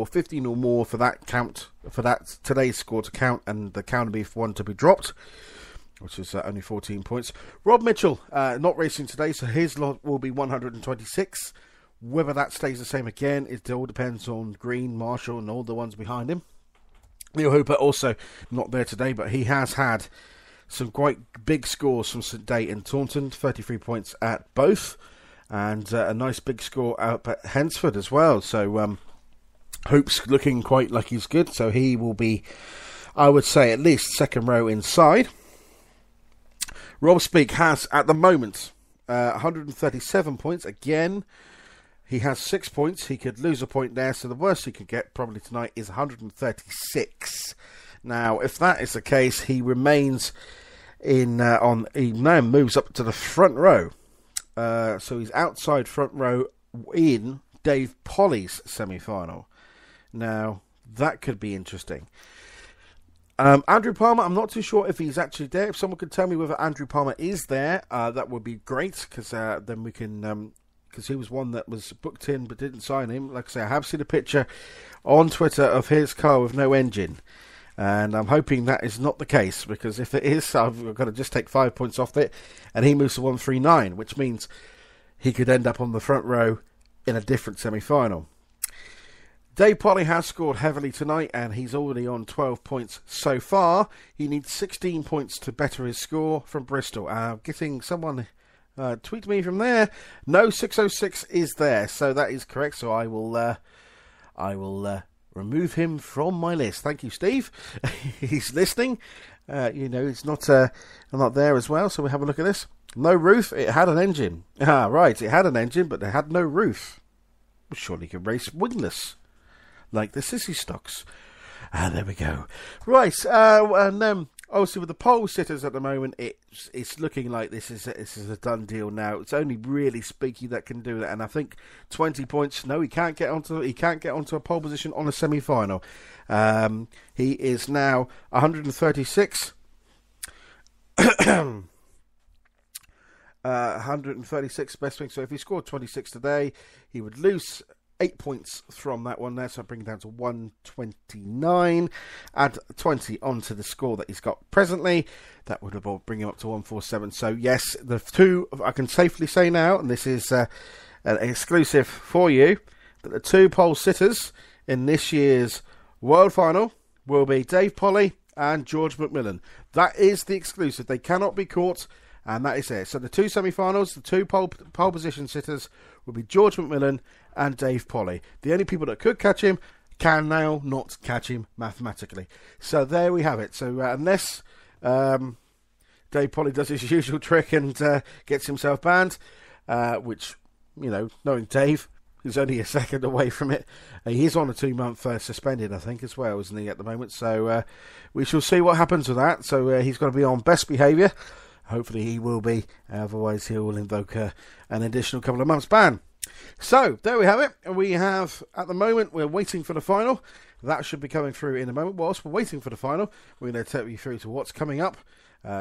or 15 or more for that today's score to count and the counter beef one to be dropped, which is only 14 points. Rob Mitchell, not racing today, so his lot will be 126. Whether that stays the same again, it all depends on Green, Marshall, and all the ones behind him. Neil Hooper also not there today, but he has had some quite big scores from St Day and Taunton, 33 points at both, and a nice big score up at Hensford as well. So Hope's looking quite like he's good, so he will be, I would say, at least second row inside. Rob Speak has, at the moment, 137 points. Again, he has 6 points. He could lose a point there, so the worst he could get probably tonight is 136. Now, if that is the case, he remains in he now moves up to the front row. So he's outside front row in Dave Polly's semi-final. Now, that could be interesting. Andrew Palmer, I'm not too sure if he's actually there. If someone could tell me whether Andrew Palmer is there, that would be great, because then we can, because he was one that was booked in but didn't sign him. Like I say, I have seen a picture on Twitter of his car with no engine, and I'm hoping that is not the case, because if it is, I've got to just take 5 points off it, and he moves to 139, which means he could end up on the front row in a different semi-final. Dave Polly has scored heavily tonight, and he's already on 12 points so far. He needs 16 points to better his score from Bristol. Getting someone tweet me from there. No, 606 is there, so that is correct. So I will remove him from my list. Thank you, Steve. He's listening. He's not there as well. So we have a look at this. No roof. It had an engine. Right. It had an engine, but it had no roof. Well, surely you can race wingless, like the Sissy Stocks. There we go. Right, and obviously with the pole sitters at the moment, it's looking like this is a done deal now. It's only really Speaky that can do that, and I think 20 points. No, he can't get onto a pole position on a semi-final. He is now 136. 136 best swing. So if he scored 26 today, he would lose 8 points from that one there, so bring it down to 129. Add 20 onto the score that he's got presently. That would bring him up to 147. So yes, the two, I can safely say now, and this is an exclusive for you, that the two pole sitters in this year's World Final will be Dave Polly and George McMillan. That is the exclusive. They cannot be caught, and that is it. So the two semi-finals, the two pole position sitters will be George McMillan and Dave Polly. The only people that could catch him can now not catch him mathematically. So there we have it. So unless Dave Polly does his usual trick and gets himself banned, which, knowing Dave, he's only a second away from it. He's on a 2-month suspended, I think, as well, isn't he, at the moment? So we shall see what happens with that. So he's going to be on best behaviour. Hopefully he will be. Otherwise he will invoke an additional couple of months ban. So there we have it. We have, at the moment, we're waiting for the final. That should be coming through in a moment. Whilst we're waiting for the final, we're going to take you through to what's coming up.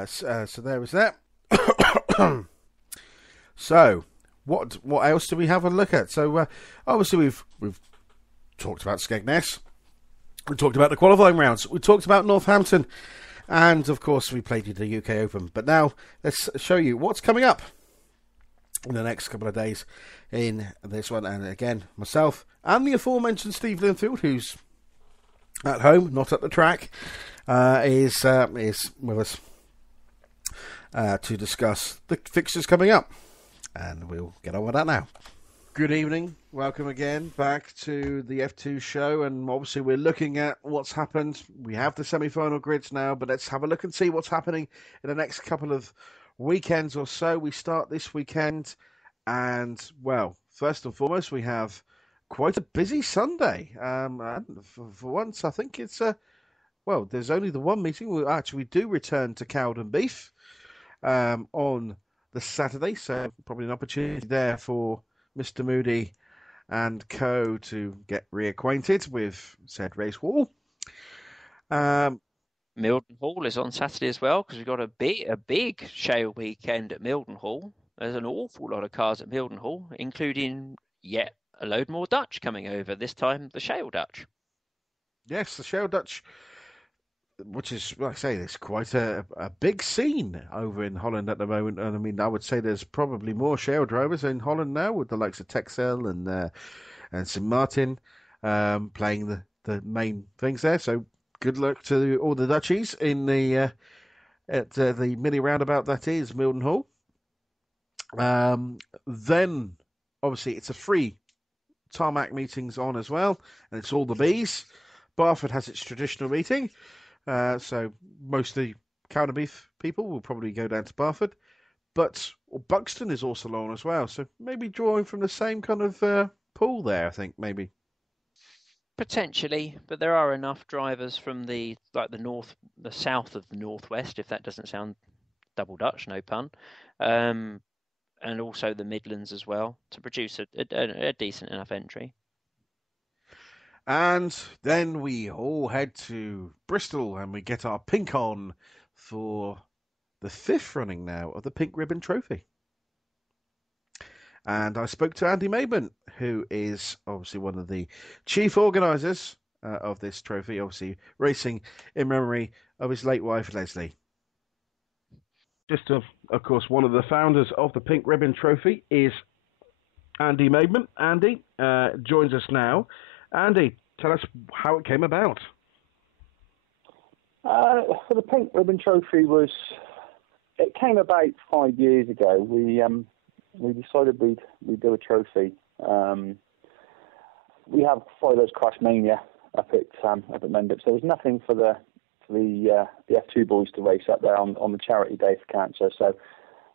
So there is that. So what else do we have a look at? So obviously we've talked about Skegness. We talked about the qualifying rounds. We talked about Northampton. And, of course, we played you the UK Open. But now, let's show you what's coming up in the next couple of days in this one. And, again, myself and the aforementioned Steve Linfield, who's at home, not at the track, is with us to discuss the fixtures coming up. And we'll get on with that now. Good evening. Welcome again back to the F2 show, and obviously we're looking at what's happened. We have the semi-final grids now, but let's have a look and see what's happening in the next couple of weekends or so. We start this weekend, and, well, first and foremost, we have quite a busy Sunday. For once, I think it's, there's only the one meeting. We do return to Cowden Beef on the Saturday, so probably an opportunity there for Mr. Moody and co to get reacquainted with said race hall. Milton Hall is on Saturday as well, because we've got a big show weekend at Milton Hall. There's an awful lot of cars at Milton Hall, including yet a load more Dutch coming over, this time the Shale Dutch. Yes, the Shale Dutch, which is, like I say, it's quite a big scene over in Holland at the moment. And I mean, I would say there's probably more shale drivers in Holland now, with the likes of Texel and St. Martin playing the main things there. So good luck to all the Dutchies in the at the mini roundabout that is Mildenhall. Then, obviously, it's a free tarmac meetings on as well, and it's all the bees. Barford has its traditional meeting, so most of the Counterbeef people will probably go down to Barford, but Buxton is also on as well, so maybe drawing from the same kind of pool there, I think, maybe. Potentially, but there are enough drivers from the south of the northwest, if that doesn't sound double Dutch, no pun, and also the Midlands as well, to produce a decent enough entry. And then we all head to Bristol and we get our pink on for the fifth running now of the Pink Ribbon Trophy. And I spoke to Andy Maidment, who is obviously one of the chief organisers of this trophy, obviously racing in memory of his late wife, Leslie. Just of course, one of the founders of the Pink Ribbon Trophy is Andy Maidment. Andy joins us now. Andy, tell us how it came about. So the Pink Ribbon Trophy it came about 5 years ago. We decided we'd do a trophy. We have Filo's Crash Mania up at Mendips. There was nothing for the F2 boys to race up there on the charity day for cancer. So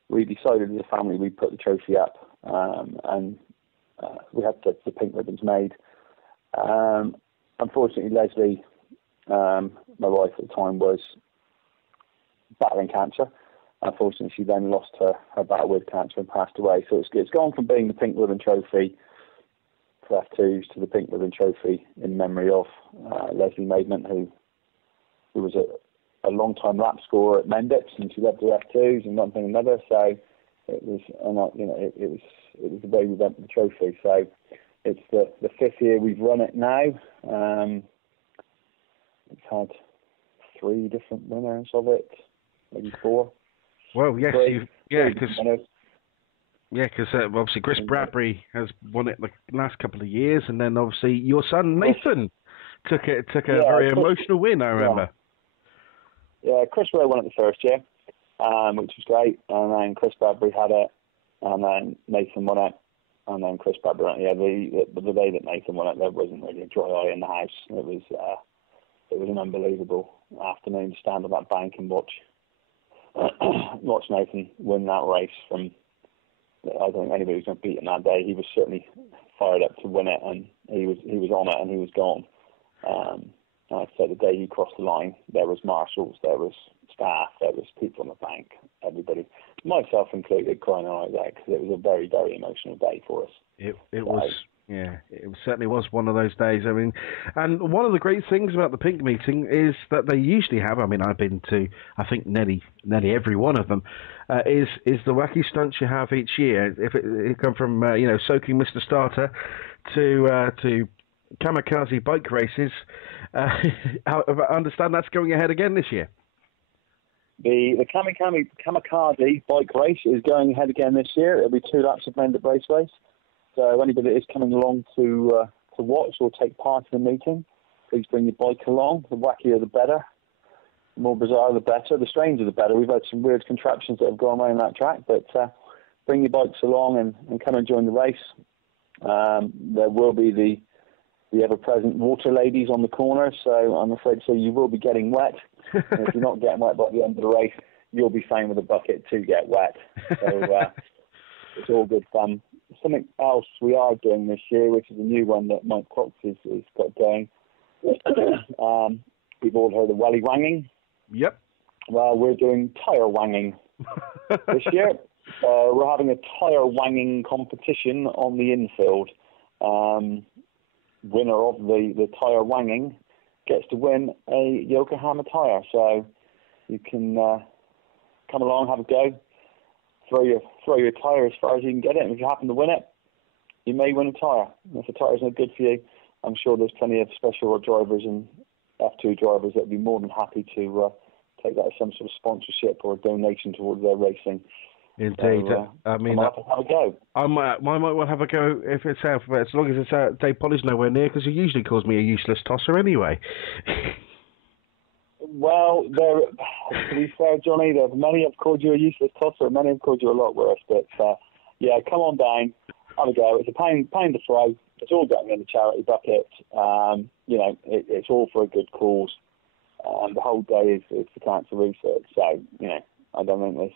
we decided as a family we'd put the trophy up, and we had the pink ribbons made. Unfortunately, Leslie, my wife at the time, was battling cancer. Unfortunately, she then lost her battle with cancer and passed away. So it's gone from being the Pink Ribbon Trophy for F2s to the Pink Ribbon Trophy in memory of Leslie Maidment, who was a long-time lap scorer at Mendips, and she loved her F2s and one thing and another. So it was the way we went with the trophy. So it's the fifth year we've run it now. It's had 3 different winners of it, maybe 4. Well, yes, because obviously Chris Bradbury has won it the last couple of years, and then obviously your son Nathan took a very emotional win. I remember. Yeah, Chris Rowe won it the first year, which was great, and then Chris Bradbury had it, and then Nathan won it, and then Chris Bradbury won it. Yeah, the day that Nathan won it, there wasn't really a dry eye in the house. It was an unbelievable afternoon to stand on that bank and watch Nathan win that race. I don't think anybody was going to beat him that day. He was certainly fired up to win it, and he was on it, and he was gone. Like I said, the day he crossed the line, there was marshals, there was staff, there was people on the bank, everybody, myself included, crying our eyes out, because it was a very, very emotional day for us. It was. Yeah, it certainly was one of those days. I mean, and one of the great things about the Pink meeting is that they usually have, I mean, I've been to, I think, nearly every one of them, is the wacky stunts you have each year. If it come from, soaking Mr. Starter to kamikaze bike races, I understand that's going ahead again this year. The kamikaze bike race is going ahead again this year. It'll be 2 laps of Mendip Race. So anybody that is coming along to watch or take part in the meeting, please bring your bike along. The wackier the better. The more bizarre the better. The stranger the better. We've had some weird contraptions that have gone around that track, but bring your bikes along and come and join the race. There will be the ever-present water ladies on the corner, so I'm afraid you will be getting wet. And if you're not getting wet by the end of the race, you'll be found with a bucket to get wet. So it's all good fun. Something else we are doing this year, which is a new one that Mike Cox has got going. We've all heard of welly wanging. Yep. Well, we're doing tyre wanging this year. We're having a tyre wanging competition on the infield. Winner of the tyre wanging gets to win a Yokohama tyre. So you can come along, have a go. Throw your tyre as far as you can get it, and if you happen to win it, you may win a tyre. If the tyre's no good for you, I'm sure there's plenty of special drivers and F2 drivers that would be more than happy to take that as some sort of sponsorship or a donation towards their racing. Indeed. So, I mean, I'll have a go. I might well have a go if it's out, but as long as it's out, Dave Polly's nowhere near, because he usually calls me a useless tosser anyway. Well, to be fair, Johnny, there many have called you a useless tosser, many have called you a lot worse. But yeah, come on down, have a go. It's a pound to throw. It's all going in the charity bucket. It's all for a good cause. The whole day is for cancer research. So, I don't think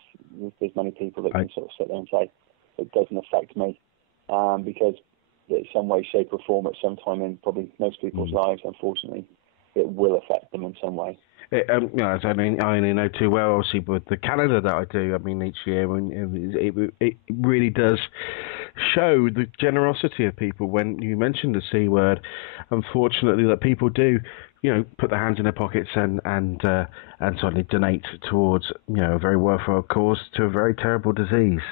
there's many people that can sort of sit there and say it doesn't affect me, because in some way, shape or form at some time in probably most people's lives, unfortunately, it will affect them in some way. I only know too well, obviously, with the calendar that I do, each year, it really does show the generosity of people when you mention the C word. Unfortunately, that people do, put their hands in their pockets and suddenly donate towards, a very worthwhile cause to a very terrible disease.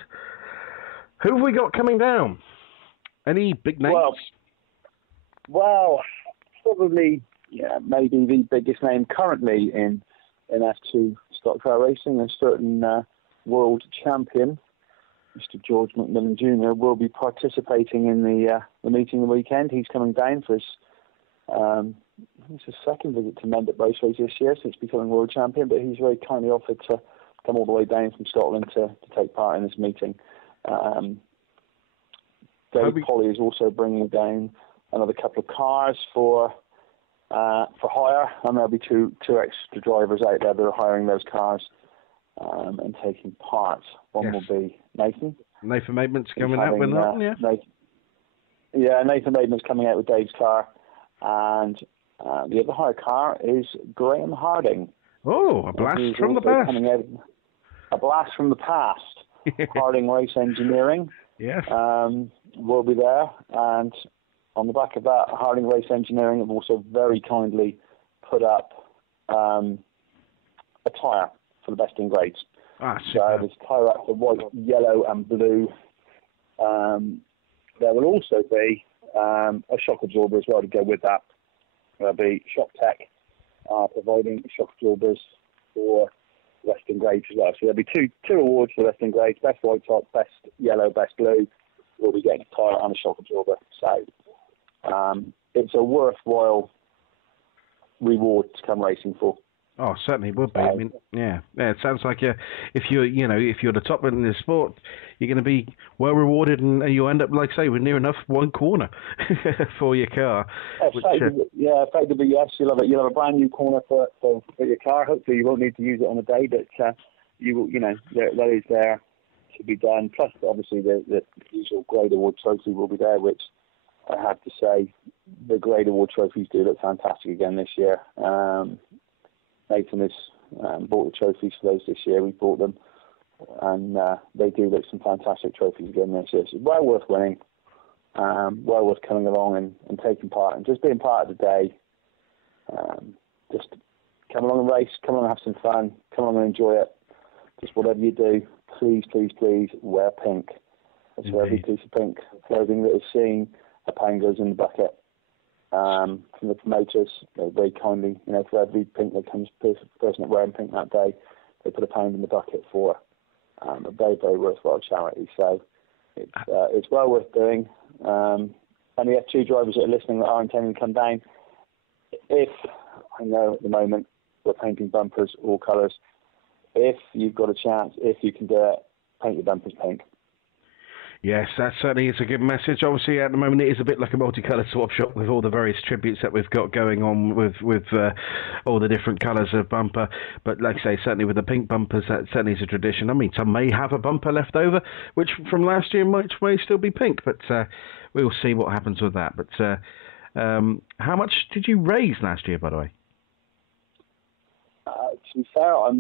Who have we got coming down? Any big names? Well, probably... Yeah, maybe the biggest name currently in F2 stock car racing, a certain world champion, Mr. George McMillan Jr., will be participating in the meeting the weekend. He's coming down for his second visit to Mendip Raceway this year since becoming world champion, but he's very kindly offered to come all the way down from Scotland to take part in this meeting. Dave Polly is also bringing down another couple of cars for hire, and there'll be two extra drivers out there that are hiring those cars and taking part. One will be Nathan. Nathan Maidment's coming out with that, yeah. Nathan Maidment's coming out with Dave's car, and the other hire car is Graham Harding. Oh, a blast from the past. A blast from the past. Harding Race Engineering. Yes. Will be there, and on the back of that, Harding Race Engineering have also very kindly put up a tyre for the best in grades. So there's a tyre up for white, yellow and blue. There will also be a shock absorber as well to go with that. There'll be Shock Tech providing shock absorbers for Western grades as well. So there'll be two awards for Western grades: best white top, best yellow, best blue. We'll be getting a tyre and a shock absorber. So it's a worthwhile reward to come racing for. Oh, certainly would be. It sounds like if you're the top in the sport, you're going to be well rewarded, and you end up, like say, with near enough one corner for your car. Effectively, yes. You'll have a brand new corner for your car. Hopefully, you won't need to use it on a day, but that is there to be done. Plus, obviously, the usual Grade Award trophy will be there, which I have to say, the Grade Award trophies do look fantastic again this year. Nathan has bought the trophies for those this year. We bought them, and they do look some fantastic trophies again this year. So it's well worth winning, well worth coming along and taking part and just being part of the day. Just come along and race, come along and have some fun, come along and enjoy it. Just whatever you do, please, please, please wear pink. That's for every piece of pink clothing that is seen, a pound goes in the bucket. From the promoters, they very kindly, for every pink that comes, person that wearing pink that day, they put a pound in the bucket for a very, very worthwhile charity. So it's well worth doing. And the F2 drivers that are listening that are intending to come down, if I know at the moment we're painting bumpers all colours, if you've got a chance, if you can do it, paint your bumpers pink. Yes, that certainly is a good message. Obviously, at the moment, it is a bit like a multicoloured swap shop with all the various tributes that we've got going on with all the different colours of bumper. But like I say, certainly with the pink bumpers, that certainly is a tradition. Some may have a bumper left over, which from last year may still be pink, but we'll see what happens with that. But how much did you raise last year, by the way? To be fair, I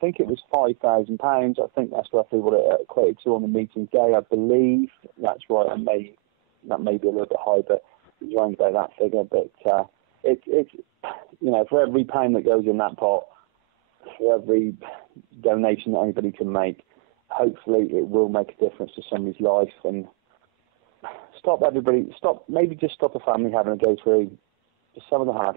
think it was £5,000. I think that's roughly what it equated to on the meeting day. I believe that's right. That may be a little bit high, but it's around about that figure. But it's for every pound that goes in that pot, for every donation that anybody can make, hopefully it will make a difference to somebody's life and stop everybody. Maybe just stop a family having a go through just 7.5